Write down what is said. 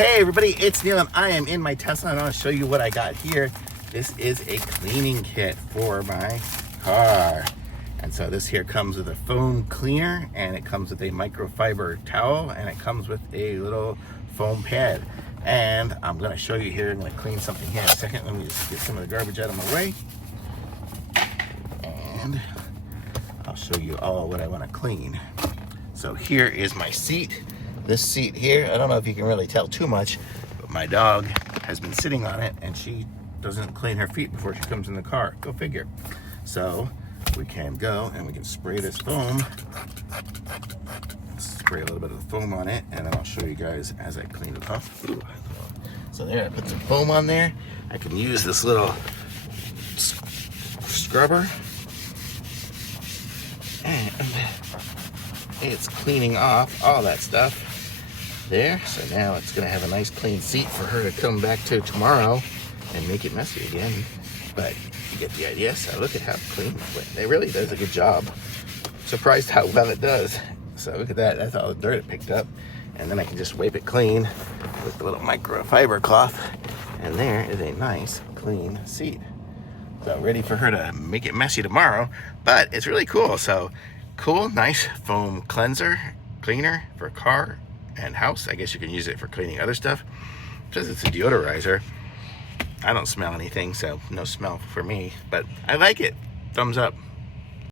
Hey everybody, it's Neil and I am in my Tesla and I'll show you what I got here. This is a cleaning kit for my car. And so this here comes with a foam cleaner, and it comes with a microfiber towel, and it comes with a little foam pad. And I'm gonna show you here, I'm gonna clean something here in a second. Let me just get some of the garbage out of my way. And I'll show you all what I wanna clean. So here is my seat. This seat here, I don't know if you can really tell too much, but my dog has been sitting on it and she doesn't clean her feet before she comes in the car. Go figure. So we can go and we can spray this foam. Spray a little bit of the foam on it, and then I'll show you guys as I clean it off. Ooh. So there, I put some foam on there. I can use this little scrubber, and it's cleaning off all that stuff there. So now it's gonna have a nice clean seat for her to come back to tomorrow and make it messy again. But you get the idea. So look at how clean it went. It really does a good job. Surprised how well it does. So look at that, that's all the dirt it picked up. And then I can just wipe it clean with the little microfiber cloth. And there is a nice clean seat. So ready for her to make it messy tomorrow, but it's really cool. So cool, nice foam cleaner for a car and house. I guess you can use it for cleaning other stuff. Because it's a deodorizer. I don't smell anything, so no smell for me, but I like it. Thumbs up.